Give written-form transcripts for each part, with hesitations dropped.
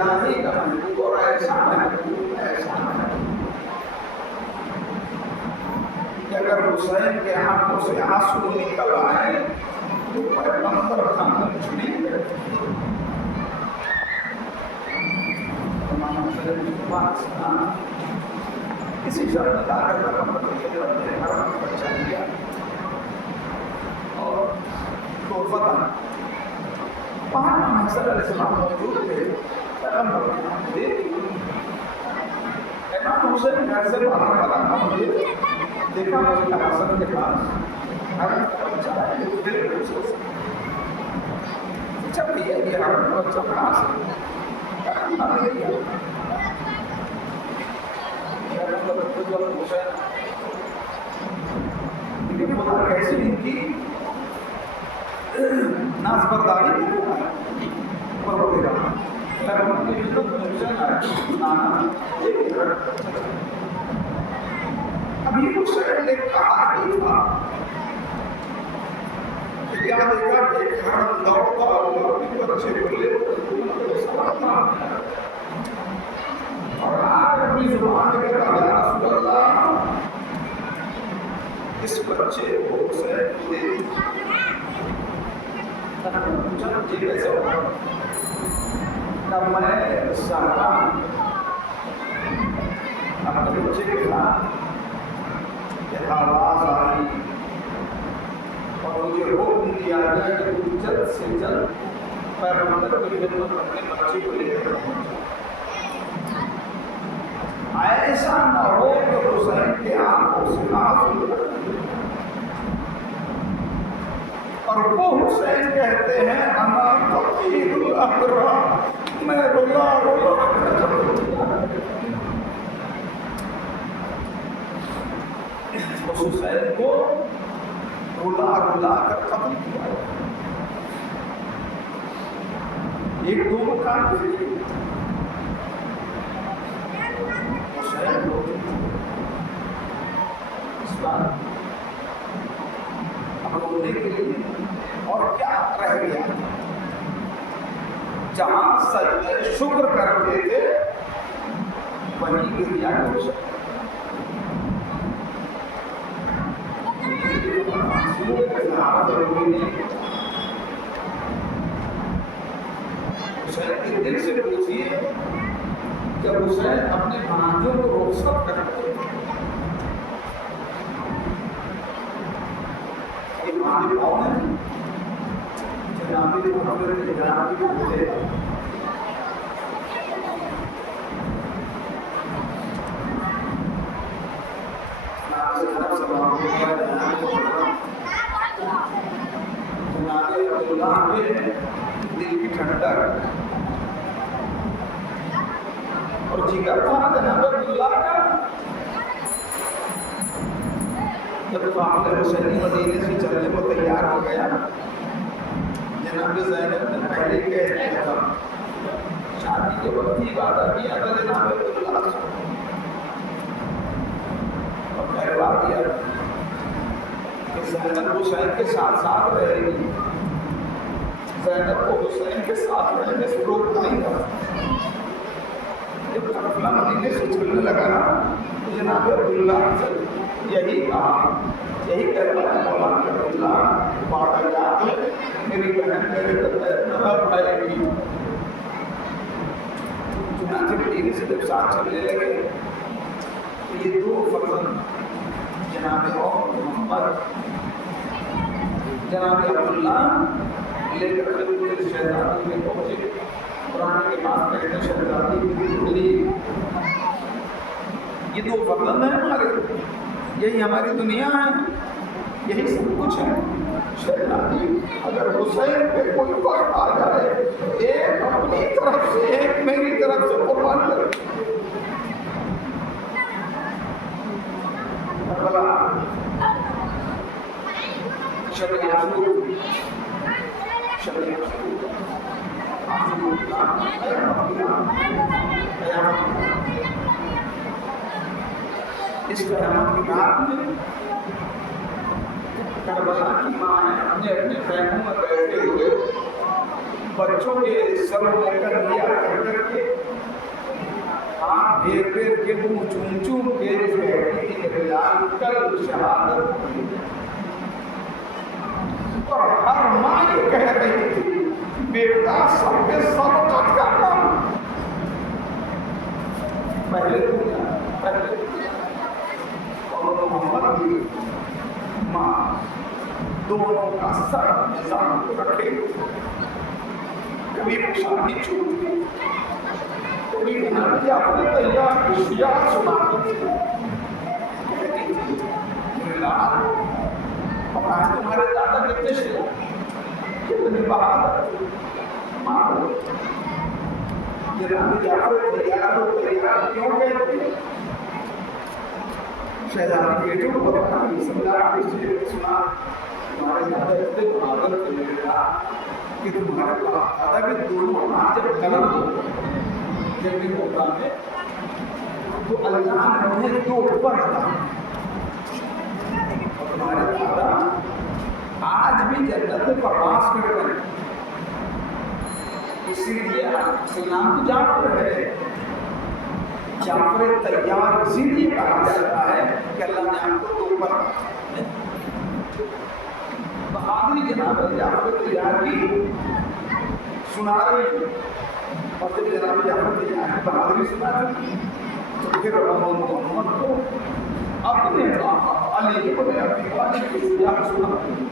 الہی کا محبوب اور ایسا محبوب کہ اگر حسین کے آنکھوں سے آنسو نکل آئے تو پیغمبر خاندان کچھ نہیں کرتے. کسی شرط لا کر پیغمبر کے حرم پر چل گیا اور تو فتح وہاں محمد صلی اللہ علیہ وسلم موجود تھے. پیغمبر دے امام حسین گھر سے باہر آنا مجھے دیکھا مجھے حسن کے پاس حرم کا بچہ ہے پھر جب یہ حرم کا بچہ پاس لیکن خدا کیسی ان کی ناز برداری ابھی حسین نے کہا نہیں تھا کہ کیا دیکھا کہ حرم دوڑتا ہوا بچے بولے اور آج اپنی زبان میں کہا یا رسول اللہ اس بچے کو حسین دے جی کیسے ہوگا تب میں سہرا اپنے بچے کے ساتھ آواز آئی اور مجھے حکم دیا گیا کہ تم جلد سے جلد پیغمبر کی خدمت اپنے بچے کو لے کر پہنچو. ایسا نہ ہو کہ حسین کے آنکھوں سے آنسو اور وہ حسین کہتے ہیں انا تقید الابرا میں رولا رولا حسین کو رولا رولا کر ختم کیا. ایک دو مکان حسین کو اس بار رونے کے لیے اور کیا رہ گیا جہاں سجدے شکر کرتے تھے وہیں گریا ہو سکتا. حسین کے دل سے پوچھیے جب حسین اپنے بھانجوں کو رخصت کرتے تھے جنابی محمد کے جنابی ہوتے دل کی ٹھنڈک اور جگر تھا جناب عبداللہ کا. جب فاضل حسینی مدینے سے چلنے کو تیار ہو گیا جناب زینب نے پہلے کہہ دیا تھا شادی کے وقت ہی وعدہ کیا تھا جناب عبداللہ سے اور کہلوا دیا کہ زینب حسین کے ساتھ ساتھ رہے گی. زینب کو حسین کے ساتھ رہنے سے روک نہیں تھا. جب قافلہ مدینے سے چلنے لگا تو جناب عبداللہ سے یہی کہا یہی کہتا ہے مولانا عبداللہ باڑا یاد میری بہن میرے پیر نہ پڑے گی. چنانچہ مدینے سے جب ساتھ چلنے لگے یہ دو فرزند جناب محمد جناب عبداللہ لے کر شہزادی میں پہنچے. قرآن کے پاس کہتے ہیں شہزادی کی یہ دو فرزند ہیں ہمارے یہی ہماری دنیا ہے یہی سب کچھ ہے. شہزادی اگر حسین پہ کوئی وقت آ جائے ایک اپنی طرف سے ایک میری طرف سے قربان کرے. اس قیامت کی رات میں کربلا کی ماں نے اپنے خیموں میں بیٹھے ہوئے بچوں کے سروں میں کندھیاں کر کے گھیر پھیر کے منہ چوم چوم کے جو ہے بلال کل شہادت ہوئی۔ اور ہر ماں یہ کہہ رہی تھی بیٹا سب کے سبقت کا کام پہلے دنیا پہلے اور محمد کی ماں دونوں کا سر نظام رکھے کبھی پشانی چھوٹی کبھی نبی اپنے تیار اشیاء سناتی تھی بلال اور آج تمہارے دادا کتنے شیعہ کتنے بہادر مارو جناب جعفر تیار ہو تیار کیوں کہتے ہیں شہزادی بیٹوں کو بتا صلی اللہ علیہ وسلم سنا تمہارے دادا اتنے بہادر تھے میرے کہ تمہارے دادا کے دونوں ہاتھ جب قلم ہو جب بھی ہوتا ہے تو اللہ نے انہیں دو اوپر ہٹا اور تمہارے دادا آج بھی جنت میں پرواز کر رہے ہیں اسی لیے سلام تو جعفر ہے جعفر تیار اسی لیے کہا جاتا ہے کہ اللہ نے آپ کو دو پر بہادری جناب جعفر تیار کی سنا رہی اور جب جناب جعفر تیار کی بہادری سنا رہی تو پھر محمد کو اپنے علی کے بڑے اپنی واجب کی سیاح سنا رہی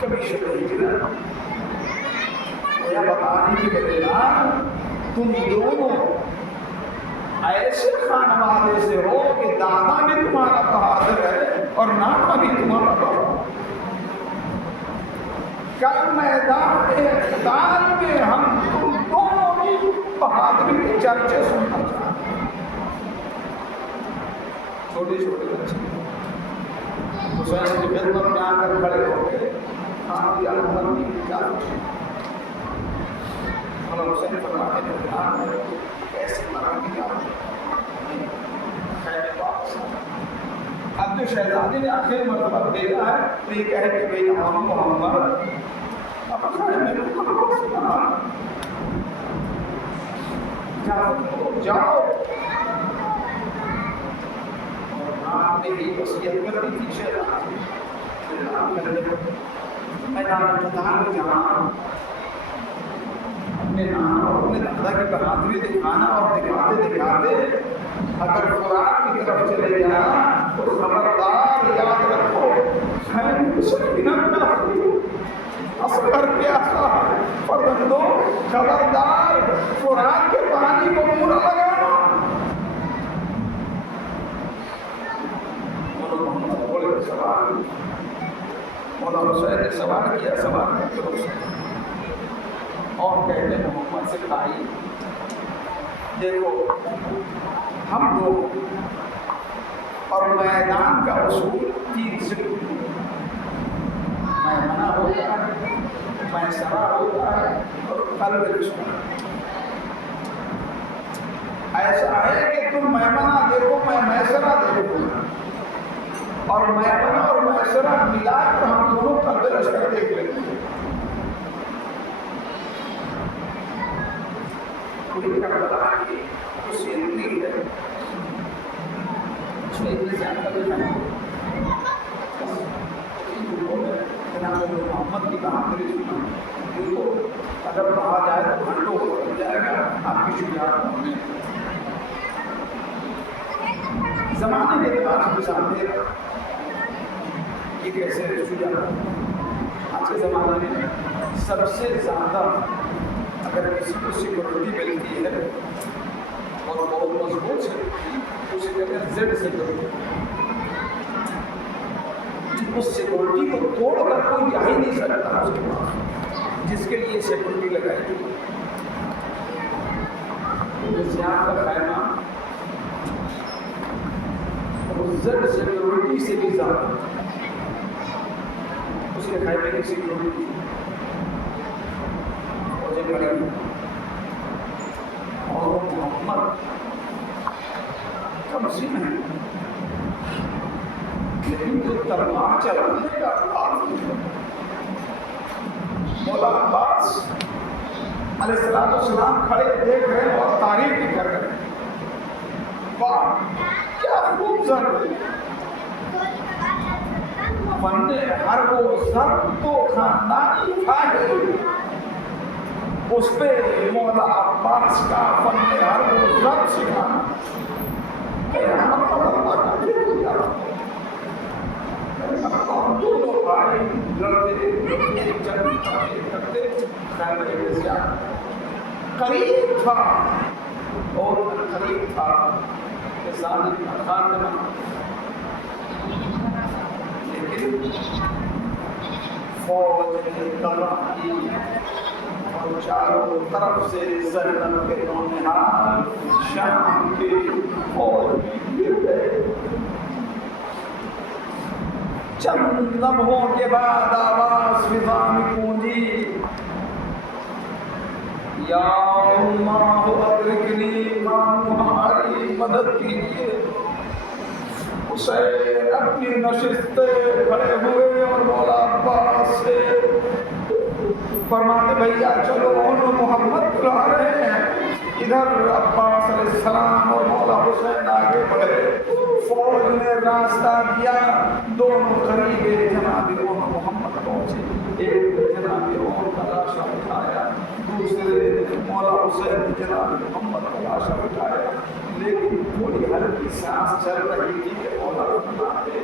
کبھی شہید یا بتانے کی بدلا تم دونوں ایسے خانوادے سے ہو کہ دادا بھی تمہارا بہادر ہے اور نانا بھی تمہارا بہادر کل میدان اقتدار میں ہم تم دونوں کی بہادری کے چرچے سننا چاہتے ہیں چھوٹے چھوٹے بچے حسین کی خدمت میں آ کر کھڑے ہو گئے ہاں یا محمد کی کیا اور حسین فرماتے ہیں دھیان میں کیسے مرا کیا خیر پاس اب جو شہزادی نے آخر مرتبہ بھیجا ہے تو یہ کہے کہ بھئی ہم محمد اب خیر میں جاؤ آپ نے ہی وصیت کر دی تھی شہزادی میدان قتال میں جانا اپنے نام اور اپنے دادا کی بہادری دکھانا اور دکھاتے دکھاتے اگر فرات کی طرف چلے جانا تو خبردار یاد رکھو اصغر پیاسا فرزندو خبردار فرات کے پانی کو منہ نہ لگانا سوال مولا حسین نے سوال کیا سوال کرتے حسین اور کہتے ہیں محمد سے بھائی دیکھو ہم دو اور میدان کا اصول تین ذکر میں منع ہوتا ہے میں سرا ہوتا ہے اور قلب رشتہ ایسا ہے کہ تم میمنہ دیکھو میں میسرہ دیکھو اور میمنہ اور میسرہ ملا کر ہم دونوں قلب رشتہ دیکھ لیتے ہیں کوئی کربلا کی اس انتی ہے اس میں اتنے زیادہ دیکھنا محمد کی بہادری سنا اگر کہا جائے تو گھنٹوں ہو جائے گا آپ کی شجاعت ہونے زمانے کے اعتبار سے مثال دے رہا یہ کیسے شجاعت آج کے زمانے میں سب سے زیادہ اگر کسی کو سیکورٹی ملتی ہے اور بہت مضبوط سے اسے کہتے ہیں زیڈ سیکورٹی اس سیکورٹی کو توڑ کر کوئی جا ہی نہیں سکتا اس کے پاس جس کے لیے سیکورٹی لگائی گئی سیاح کا خیمہ زیڈ سیکورٹی سے بھی زیادہ اس کے خیمے کی سیکورٹی اور محمد کا مسیح ہے لیکن جو تلوار چلانے کا مولا عباس علیہ السلام کھڑے دیکھ رہے ہیں اور تعریف بھی کر رہے ہیں. واہ کیا خوبصورت فن ہر وہ ضرب تو خاندانی تھا ہی. اس پہ مولا عباس کا فن ہر وہ ضرب سکھانا. دونوں بھائی لڑتے کرتے قریب تھا اور قریب تھا کہ ظالم کا خاتمہ. لیکن فوج نے تباہ کی اور چاروں طرف سے زینب کے نونہال شام کی فوج میں گر گئے. چند لمحوں کے بعد آواز فضا میں گونجی، یا اماں ادرکنی، ماں ہماری مدد کیجیے. حسین اپنی نشست پہ کھڑے ہوئے اور مولا عباس سے فرماتے بھیا چلو انہوں محمد بلا رہے ہیں. ادھر عباس علیہ السلام اور مولا حسین آگے بڑھے. فوج نے راستہ دیا، دونوں قریب جناب محمد پہنچے. ایک جناب اور کا لاشا اٹھایا، دوسرے مولا حسین جناب محمد کا لاشا اٹھایا. لیکن تھوڑی ہلکی سانس چل رہی تھی کہ مولا فرماتے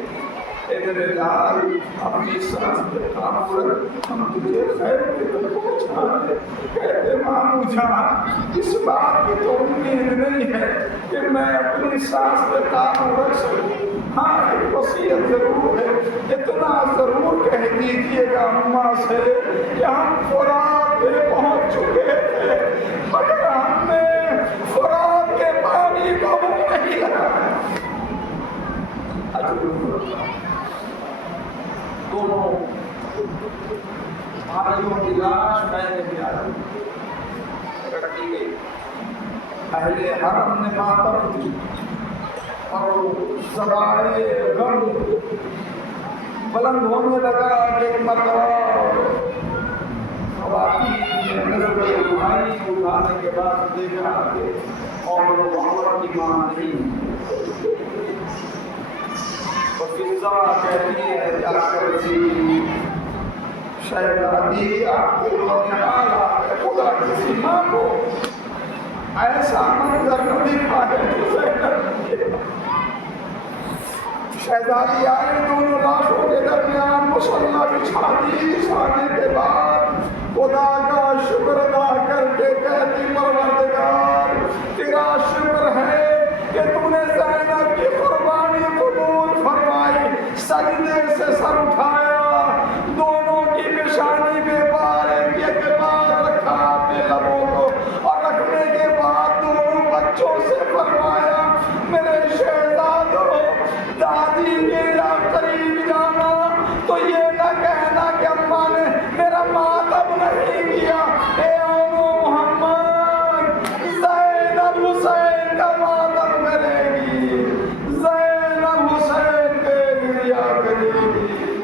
اے میرے لال اپنی سانس پہ قابو رکھ، ہم تجھے خیر کے تک پہنچا دیں. کہتے مامو جان اس بات کی تو امید نہیں ہے کہ میں اپنی سانس پہ قابو رکھ سکوں. ہاں ایک وصیت ضرور ہے، اتنا ضرور کہہ دیجیے گا اماں سے کہ ہم فرات پہ پہنچ چکے تھے مگر ہم نے فرات کے پانی کو نہیں لگا. دونوں بھائیوں کی لاش میں بھی رکھی گئی. اہل حرم نے ماتم کی اور سرائے غم بلند ہونے لگا کہ مرتبہ خواتین نے نظر بھائی اٹھانے کے بعد دیکھا کہ اور محمد کی ماں نہیں. فضا کہتی ہے جا کر سی شہزادی آپ کو نونہال آ خدا کسی ماں کو ایسا منظر نہ دکھا ہے. شہزادی آئے، دونوں لاشوں کے درمیان مصلی بچھا دی. بچھانے کے بعد خدا کا شکر ادا کر کے کہتی پروردگار تیرا شکر ہے کہ تو نے زینب کی قربانی قبول فرمائی. سجدے سے سر اٹھایا، دونوں کی پیشانی پہ بار ایک بار رکھا اپنے لبوں کو، اور رکھنے کے بعد دونوں بچوں سے فرمایا میرے شہزادوں دادی کے قریب جانا تو یہ نہ کہنا کہ اماں نے میرا ماتم نہیں کیا. اے محمد زینب حسین کا ماتم کرے گی، زینب حسین پہ گریا کرے گی،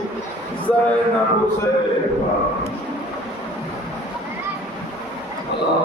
زینب حسین کا اللہ